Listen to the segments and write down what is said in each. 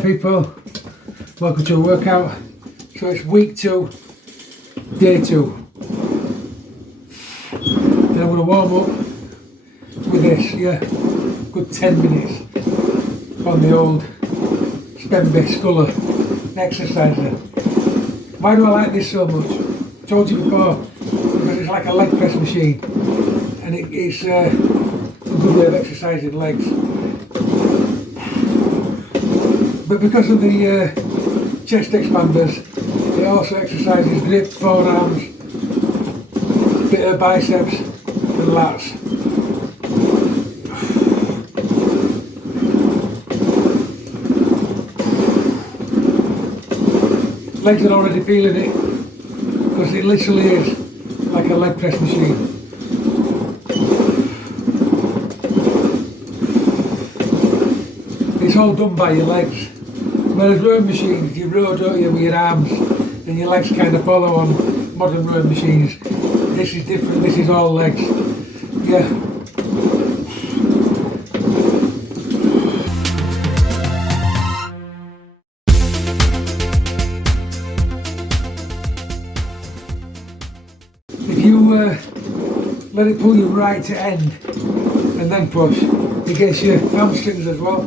Hi people, welcome to a workout. So it's week 2, day 2. Then I'm going to warm up with this, good 10 minutes on the old Spembe Sculler exerciser. Why do I like this so much? I told you before, because it's like a leg press machine and it's a good way of exercising legs. But because of the chest expanders, it also exercises grip, forearms, bit of biceps and lats. Legs are already feeling it, because it literally is like a leg press machine. It's all done by your legs. Whereas rowing machines, you row, don't you, with your arms, and your legs kind of follow on modern rowing machines. This is different, this is all legs. Yeah. If you let it pull you right to end and then push, it gets your hamstrings as well.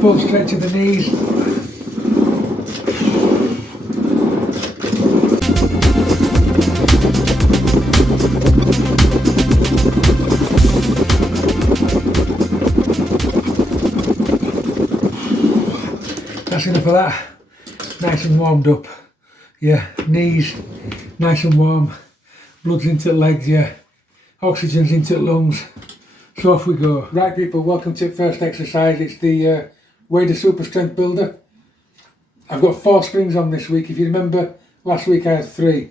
Full stretch of the knees. That's enough of that. Nice and warmed up. Yeah, knees nice and warm. Blood's into the legs, yeah. Oxygen's into the lungs. So off we go. Right people, welcome to the first exercise. It's the Wader Super Strength Builder. I've got 4 springs on this week. If you remember, last week I had 3.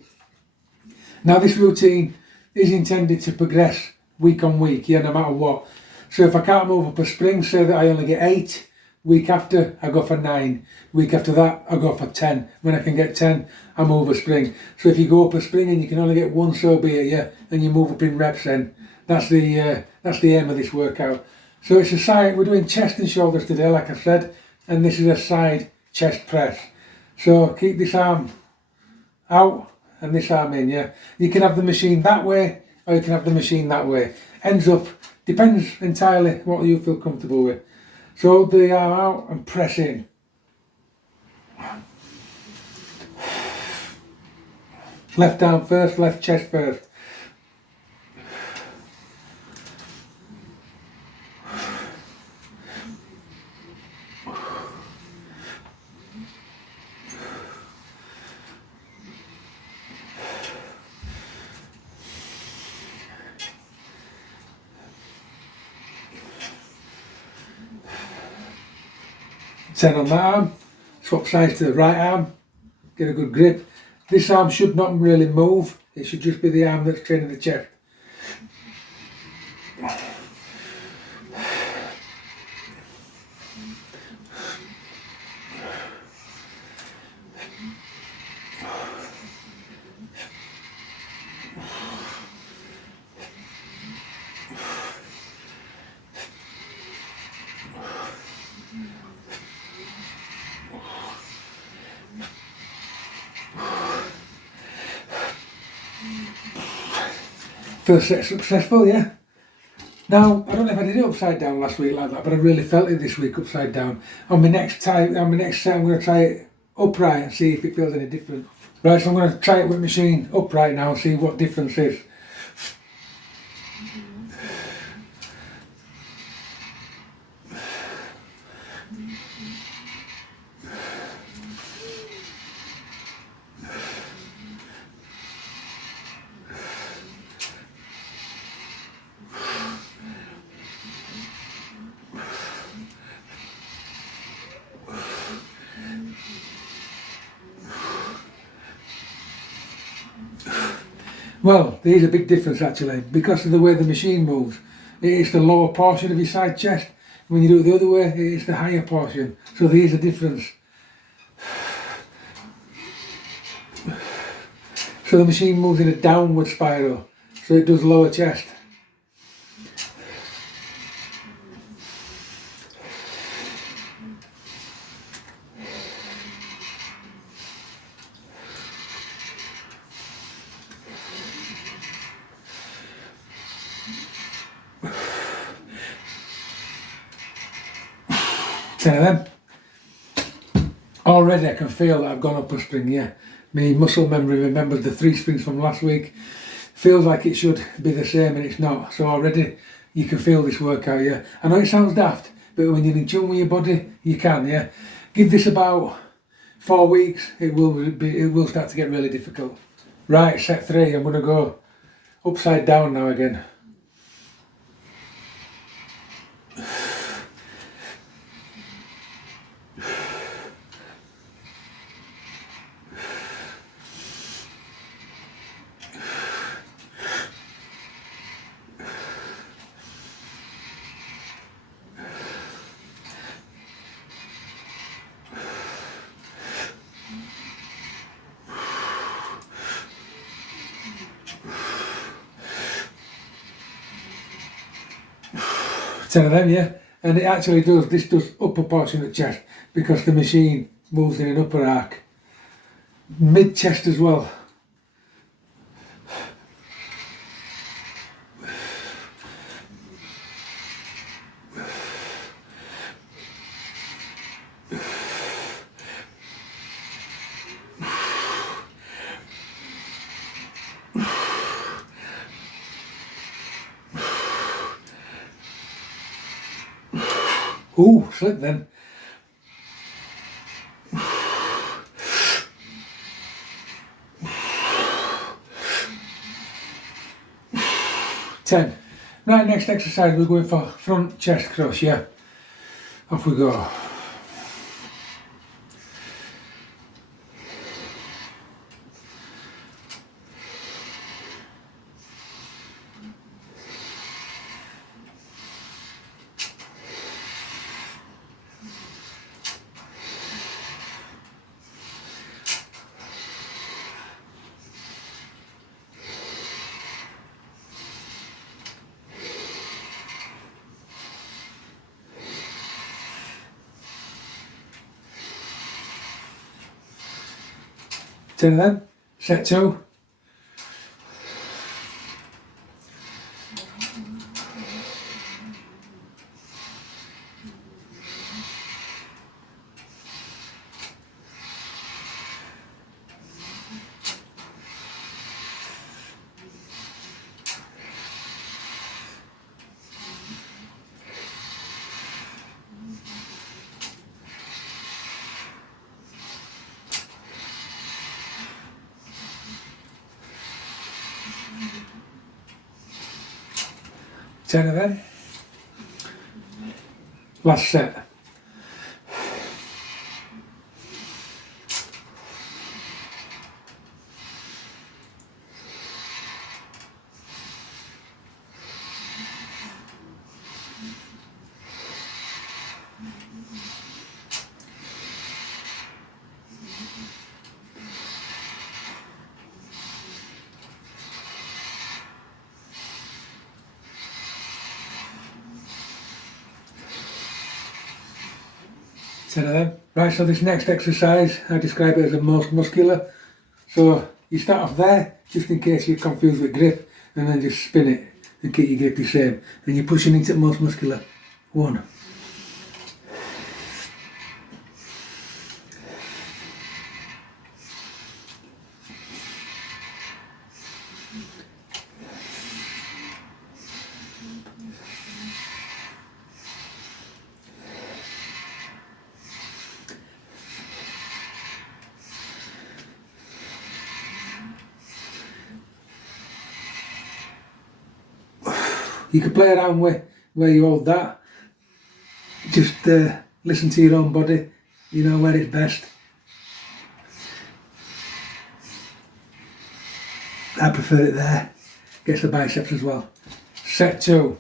Now this routine is intended to progress week on week, yeah, no matter what. So if I can't move up a spring, say that I only get 8, week after I go for 9, week after that I go for 10. When I can get 10, I move a spring. So if you go up a spring and you can only get 1, so be it, yeah, and you move up in reps, then that's the aim of this workout. So it's a side, we're doing chest and shoulders today, like I said, and this is a side chest press. So keep this arm out and this arm in, yeah. You can have the machine that way or you can have the machine that way. Ends up, depends entirely what you feel comfortable with. So hold the arm out and press in. Left arm first, left chest first. Turn on that arm, swap sides to the right arm, get a good grip. This arm should not really move, it should just be the arm that's training the chest. First set successful, yeah. Now, I don't know if I did it upside down last week like that, but I really felt it this week upside down. On my next set, I'm going to try it upright and see if it feels any different. Right, so I'm going to try it with machine upright now and see what difference is. Well, there is a big difference actually, because of the way the machine moves. It is the lower portion of your side chest. When you do it the other way, it is the higher portion. So there is a difference. So the machine moves in a downward spiral, so it does lower chest. 10 of them. Already I can feel that I've gone up a string, yeah. My muscle memory remembers the 3 springs from last week. Feels like it should be the same and it's not. So already you can feel this workout, yeah. I know it sounds daft, but when you're in tune with your body, you can, yeah. Give this about 4 weeks, it will start to get really difficult. Right, set 3, I'm gonna go upside down now again. Ten of them, yeah, and it actually does. This does upper portion of chest because the machine moves in an upper arc, mid chest as well. Ooh, slip then. Ten. Right, next exercise we're going for front chest crush, yeah. Off we go. Ten of them. Set 2. Ten of them. Last set. Ten of them. Right, so this next exercise, I describe it as the most muscular. So you start off there, just in case you're confused with grip, and then just spin it and keep your grip the same. And you're pushing into the most muscular. 1. You can play around with where you hold that. Just listen to your own body, you know where it's best. I prefer it there. Gets the biceps as well. Set 2.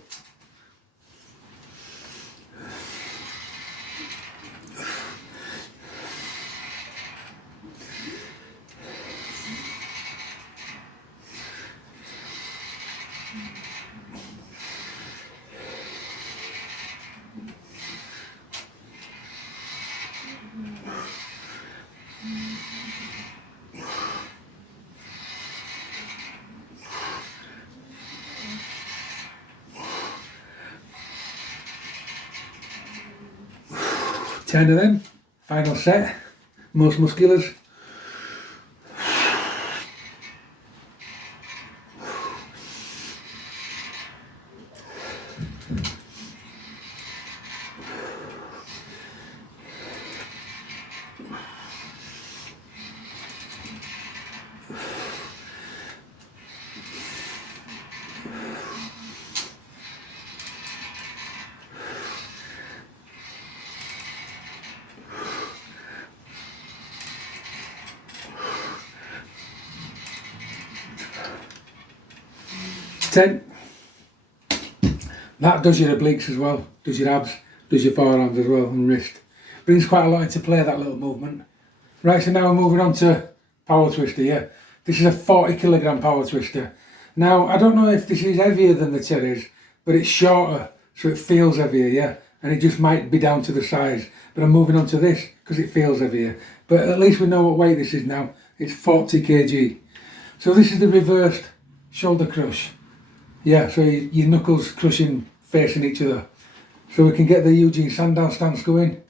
10 of them. Final set. Most musculars. That does your obliques as well, does your abs, does your forearms as well, and wrist. Brings quite a lot into play, that little movement. Right, so now we're moving on to power twister, yeah. This is a 40 kilogram power twister. Now, I don't know if this is heavier than the cherries, but it's shorter, so it feels heavier, yeah. And it just might be down to the size. But I'm moving on to this because it feels heavier. But at least we know what weight this is now. It's 40 kg. So this is the reversed shoulder crush. Yeah, so your knuckles crushing, facing each other. So we can get the Eugene Sandown stance going.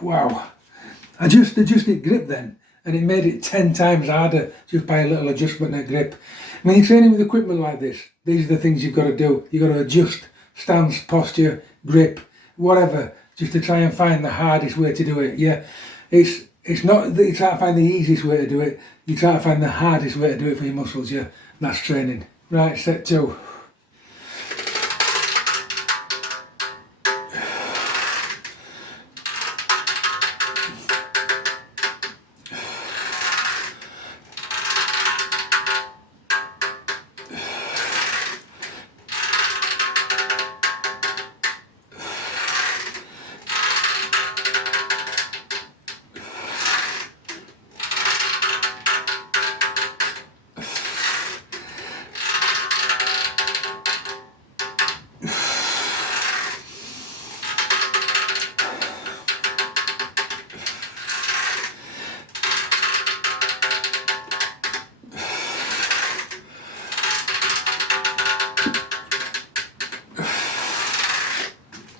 Wow. I just adjusted grip then, and it made it 10 times harder just by a little adjustment of grip. When you're training with equipment like this, these are the things you've got to do. You've got to adjust stance, posture, grip, whatever, just to try and find the hardest way to do it. Yeah, it's not that you try to find the easiest way to do it, you try to find the hardest way to do it for your muscles, yeah. That's training. Right, set 2.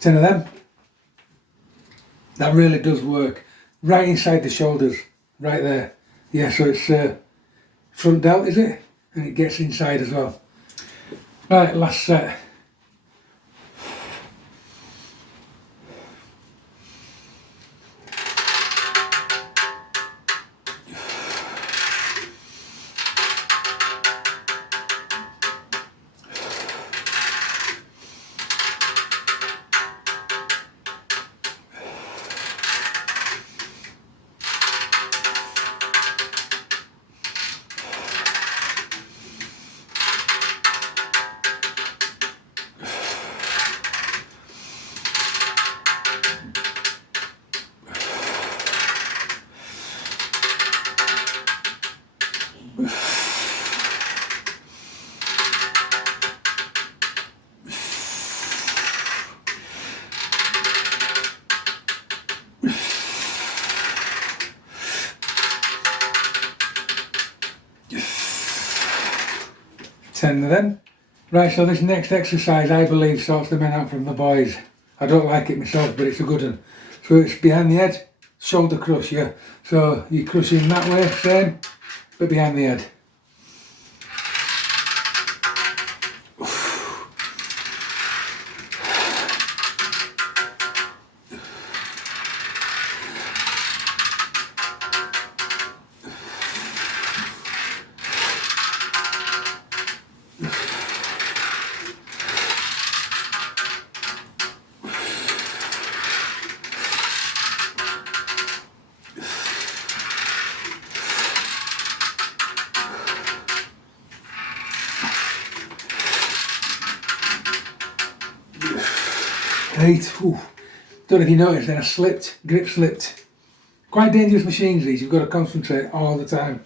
Ten of them. That really does work. Right inside the shoulders, right there. Yeah, so it's front delt, is it? And it gets inside as well. Right, last set. Ten of them. Right, so this next exercise I believe sorts the men out from the boys. I don't like it myself, but it's a good one. So it's behind the head, shoulder crush, yeah. So you're crushing that way, same, but behind the head. 8. Ooh. Don't know if you noticed then, I slipped, grip slipped. Quite dangerous machines these, you've got to concentrate all the time.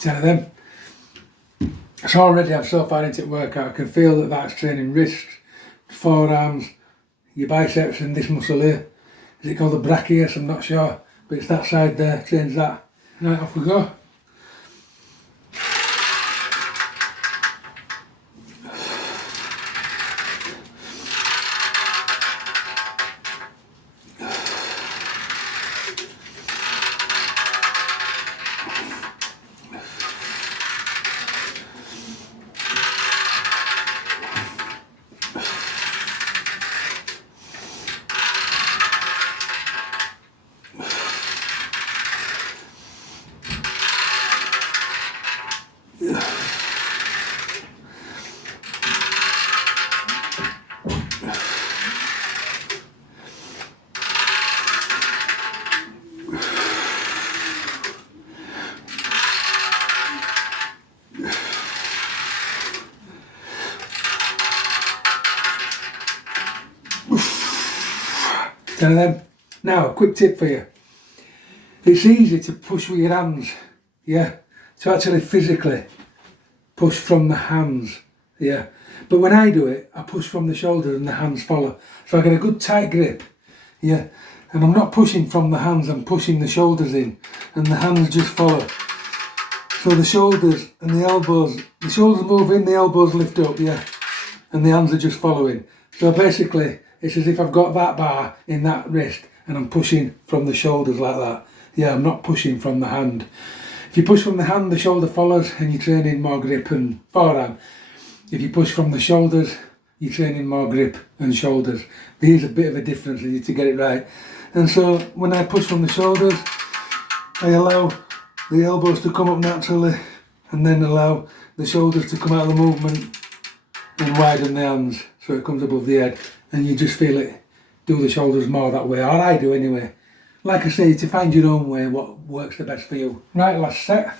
Ten of them. So already I'm so far into the workout, I can feel that that's training wrists, forearms, your biceps and this muscle here. Is it called the brachius? I'm not sure, but it's that side there, trains that. Right, off we go. Ten of them. Now, a quick tip for you. It's easy to push with your hands, yeah, to actually physically push from the hands, yeah. But when I do it, I push from the shoulders and the hands follow. So I get a good tight grip, yeah, and I'm not pushing from the hands, I'm pushing the shoulders in, and the hands just follow. So the shoulders and the elbows move in, the elbows lift up, yeah, and the hands are just following. So basically, it's as if I've got that bar in that wrist and I'm pushing from the shoulders like that. Yeah, I'm not pushing from the hand. If you push from the hand, the shoulder follows and you're training more grip and forearm. If you push from the shoulders, you're training more grip and shoulders. There's a bit of a difference, you need to get it right. And so when I push from the shoulders, I allow the elbows to come up naturally and then allow the shoulders to come out of the movement and widen the hands so it comes above the head. And you just feel it, do the shoulders more that way, or I do anyway. Like I say, to find your own way, what works the best for you. Right, last set.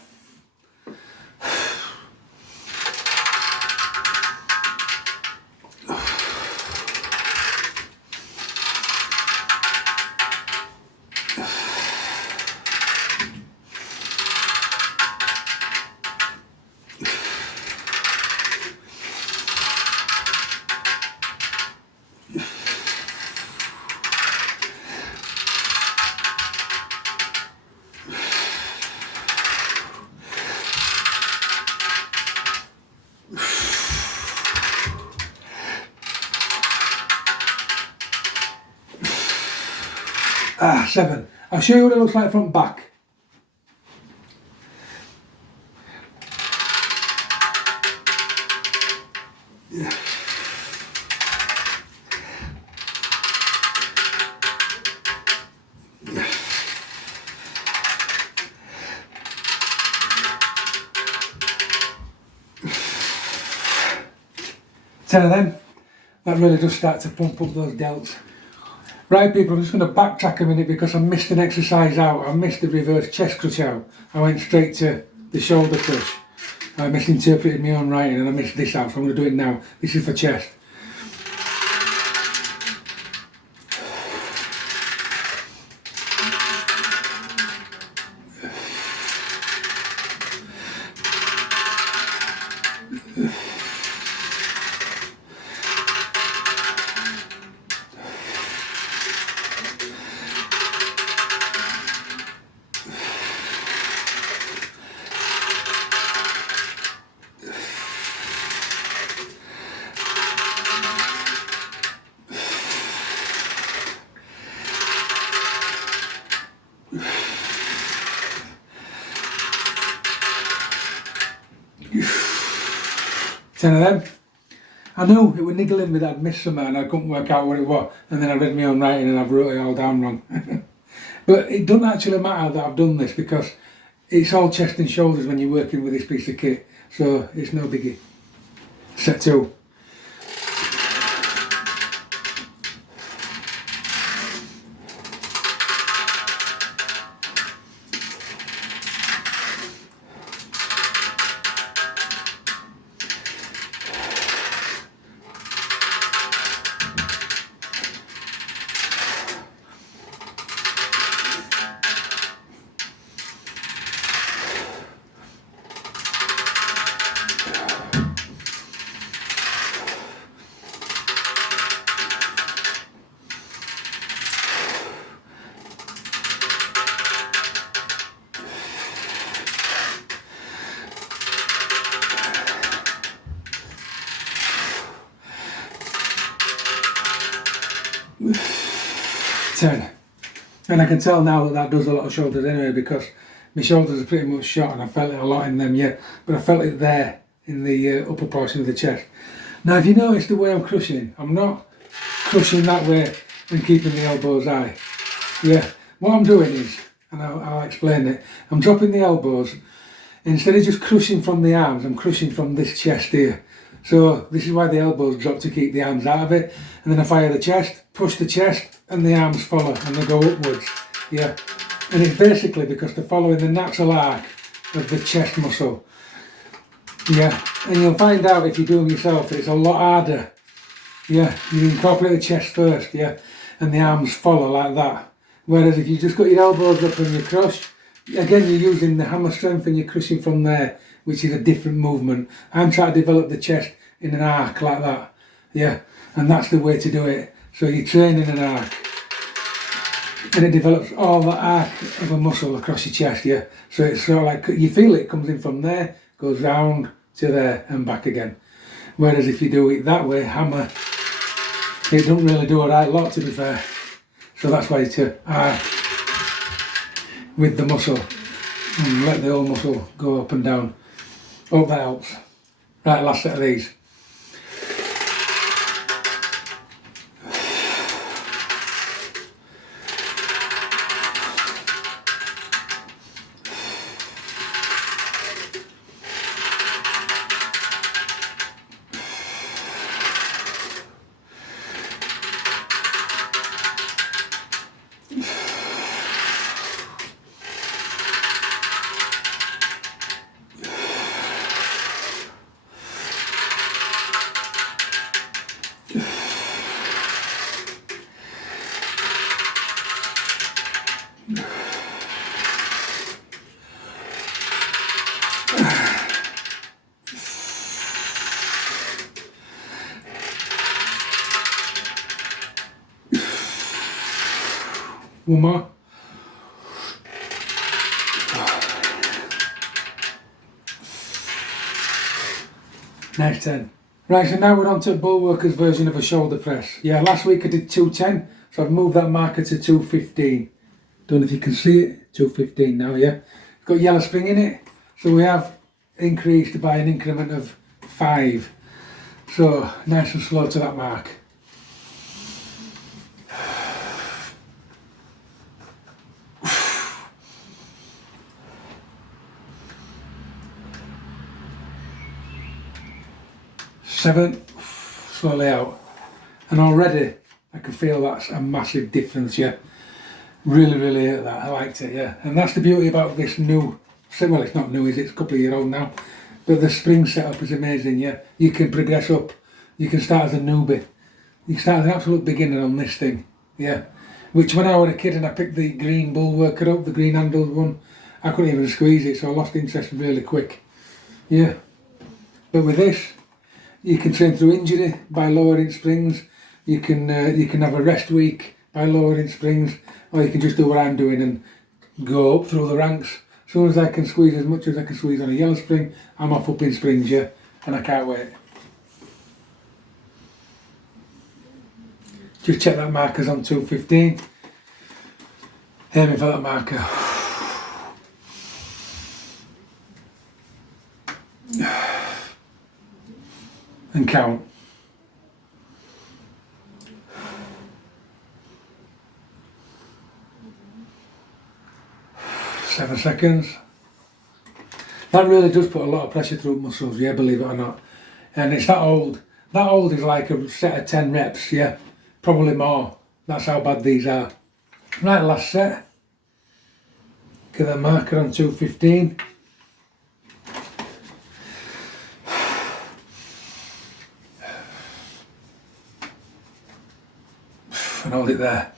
Ah, 7. I'll show you what it looks like from back. Yeah. Yeah. 10 of them. That really does start to pump up those delts. Right people, I'm just going to backtrack a minute because I missed an exercise out. I missed the reverse chest crunch out. I went straight to the shoulder crush. I misinterpreted my own writing and I missed this out, so I'm going to do it now. This is for chest. Ten of them. I knew it was niggling me that I'd missed something and I couldn't work out what it was, and then I read my own writing and I've wrote it all down wrong. But it doesn't actually matter that I've done this because it's all chest and shoulders when you're working with this piece of kit, so it's no biggie. Set 2. 10. And I can tell now that that does a lot of shoulders anyway, because my shoulders are pretty much shot and I felt it a lot in them, yeah. But I felt it there in the upper portion of the chest. Now if you notice the way I'm crushing, I'm not crushing that way and keeping the elbows high. Yeah, what I'm doing is, and I'll explain it, I'm dropping the elbows. Instead of just crushing from the arms, I'm crushing from this chest here. So this is why the elbows drop, to keep the arms out of it. And then I fire the chest, push the chest, and the arms follow and they go upwards. Yeah. And it's basically because they're following the natural arc of the chest muscle. Yeah. And you'll find out if you do them yourself that it's a lot harder. Yeah. You incorporate the chest first, yeah, and the arms follow like that. Whereas if you just got your elbows up and you crush, again you're using the hammer strength and you're crushing from there, which is a different movement. I'm trying to develop the chest in an arc like that. Yeah. And that's the way to do it. So you train in an arc. And it develops all the arc of a muscle across your chest, yeah. So it's sort of like, you feel it comes in from there, goes round to there and back again. Whereas if you do it that way, hammer, it don't really do a right lot, to be fair. So that's why to arc with the muscle and let the whole muscle go up and down. Hope that helps. Right, last set of these. One more. Nice 10. Right, so now we're on to Bulwarker's version of a shoulder press. Yeah, last week I did 210, so I've moved that marker to 215. Don't know if you can see it, 215 now, yeah. It's got yellow spring in it, so we have increased by an increment of 5. So, nice and slow to that mark. Seven, slowly out, and already I can feel that's a massive difference. Yeah, really hate that. I liked it. Yeah, and that's the beauty about this new, well, it's not new, is it? It's a couple of years old now, but the spring setup is amazing. Yeah, you can progress up. You can start as a newbie. You can start as an absolute beginner on this thing. Yeah, which when I was a kid and I picked the green Bulwarker up, the green handled one, I couldn't even squeeze it, so I lost interest really quick. Yeah, but with this, you can train through injury by lowering springs. You can have a rest week by lowering springs, or you can just do what I'm doing and go up through the ranks. As soon as I can squeeze as much as I can squeeze on a yellow spring, I'm off up in springs, yeah, and I can't wait. Just check that marker's on 215. Aiming for that marker. And count. 7 seconds. That really does put a lot of pressure through muscles, yeah, believe it or not. And it's that old. That old is like a set of 10 reps, yeah, probably more. That's how bad these are. Right, last set. Get that marker on 215. And hold it there.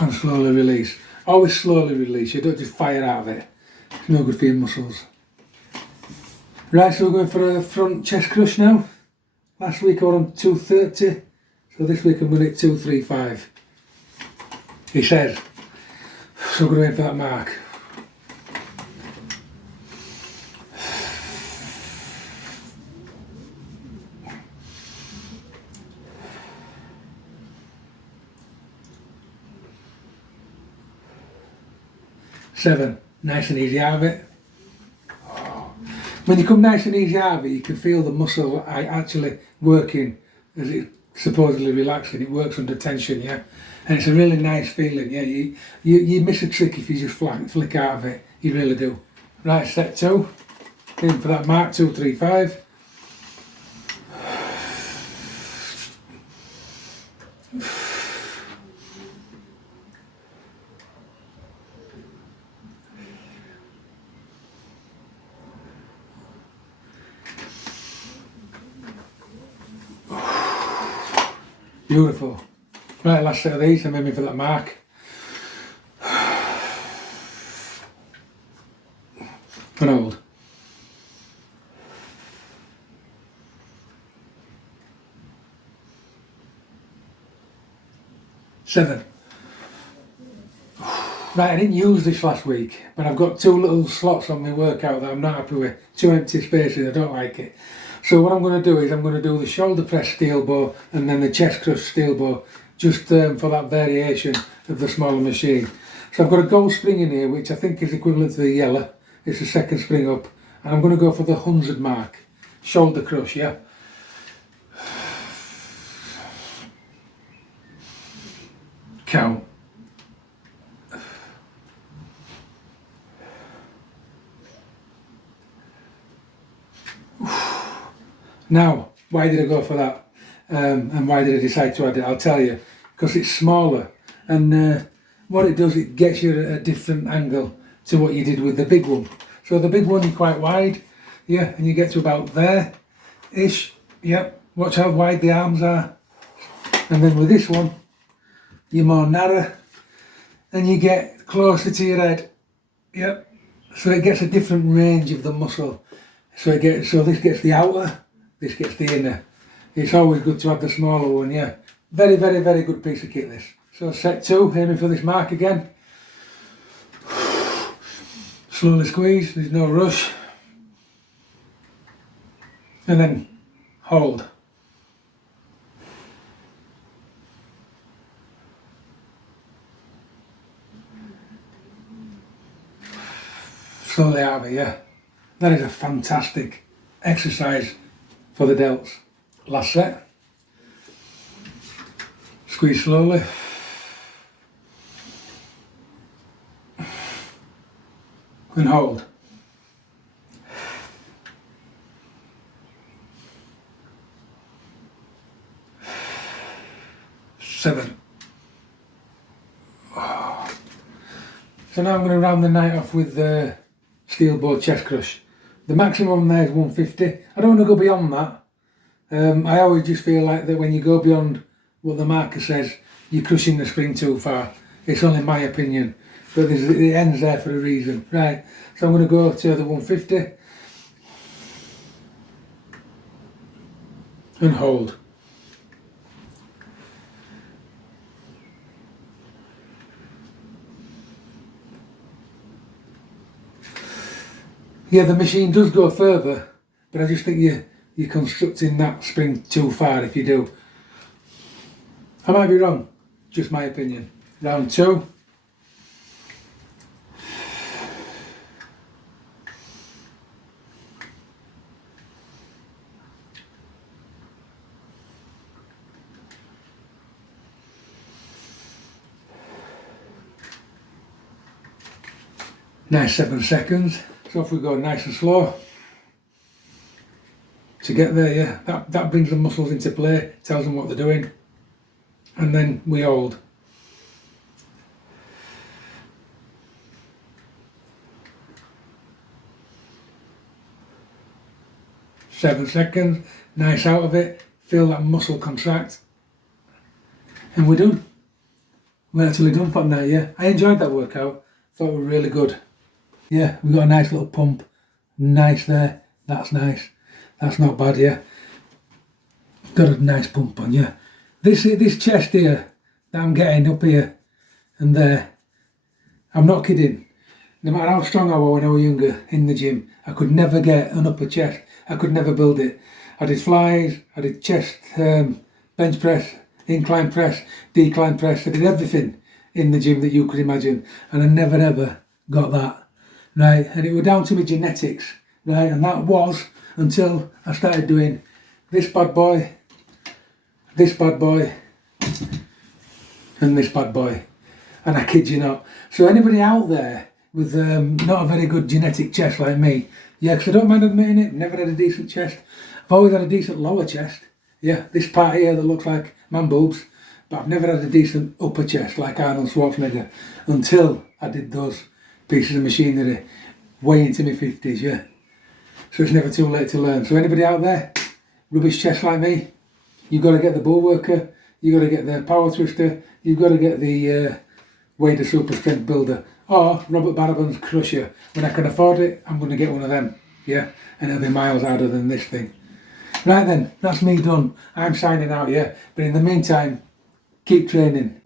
And slowly release. Always slowly release, you don't just fire out of it. It's no good for your muscles. Right, so we're going for a front chest crush now. Last week I was on 230, so this week I'm going to hit 235. He says. So we're going for that mark. 7. Nice and easy out of it. When you come nice and easy out of it, you can feel the muscle actually working as it's supposedly relaxing. It works under tension, yeah? And it's a really nice feeling, yeah? You miss a trick if you just flick out of it. You really do. Right, set 2. In for that mark, 235. Beautiful. Right, last set of these, and maybe for that mark. And hold. 7. Right, I didn't use this last week, but I've got 2 little slots on my workout that I'm not happy with. 2 empty spaces, I don't like it. So what I'm going to do is I'm going to do the shoulder press steel bar and then the chest crush steel bar, just for that variation of the smaller machine. So I've got a gold spring in here, which I think is equivalent to the yellow. It's the second spring up. And I'm going to go for the 100 mark. Shoulder crush, yeah? Count. Now, why did I go for that? And why did I decide to add it? I'll tell you. Because it's smaller. And what it does, it gets you a different angle to what you did with the big one. So the big one, you're quite wide. Yeah, and you get to about there-ish. Yep. Watch how wide the arms are. And then with this one, you're more narrow. And you get closer to your head. Yep. So it gets a different range of the muscle. So this gets the outer, this gets the inner. It's always good to have the smaller one, yeah. Very, very, very good piece of kit, this. So set 2, aiming for this mark again. Slowly squeeze, there's no rush. And then hold. Slowly out of it, yeah. That is a fantastic exercise for the delts. Last set. Squeeze slowly. And hold. Seven. Oh. So now I'm going to round the night off with the steel bar chest crush. The maximum there is 150. I don't want to go beyond that. I always just feel like that when you go beyond what the marker says, you're crushing the spring too far. It's only my opinion, but it ends there for a reason. Right, so I'm going to go to the 150 and hold. Yeah, the machine does go further, but I just think you're constructing that spring too far if you do. I might be wrong, just my opinion. Round 2. Nice 7 seconds. So if we go nice and slow to get there, yeah, that brings the muscles into play, tells them what they're doing, and then we hold. Seven seconds, nice out of it, feel that muscle contract, and we're done. We're actually done for now, yeah. I enjoyed that workout, thought it was really good. Yeah, we got a nice little pump, nice there, that's nice, that's not bad, yeah. Got a nice pump on, yeah. This chest here that I'm getting up here and there, I'm not kidding. No matter how strong I was when I was younger in the gym, I could never get an upper chest. I could never build it. I did flies, I did chest, bench press, incline press, decline press. I did everything in the gym that you could imagine, and I never ever got that, right? And it was down to my genetics, right? And that was until I started doing this bad boy, and this bad boy. And I kid you not. So anybody out there with not a very good genetic chest like me, yeah, because I don't mind admitting it, never had a decent chest. I've always had a decent lower chest. Yeah, this part here that looks like man boobs, but I've never had a decent upper chest like Arnold Schwarzenegger until I did those pieces of machinery way into my 50s, yeah. So it's never too late to learn. So anybody out there, rubbish chest like me, you've got to get the bull worker, you've got to get the power twister, you've got to get the Wader Super Strength Builder, or Robert Baraban's Crusher. When I can afford it, I'm going to get one of them, yeah, and it'll be miles harder than this thing. Right then, that's me done. I'm signing out, yeah, but in the meantime, keep training.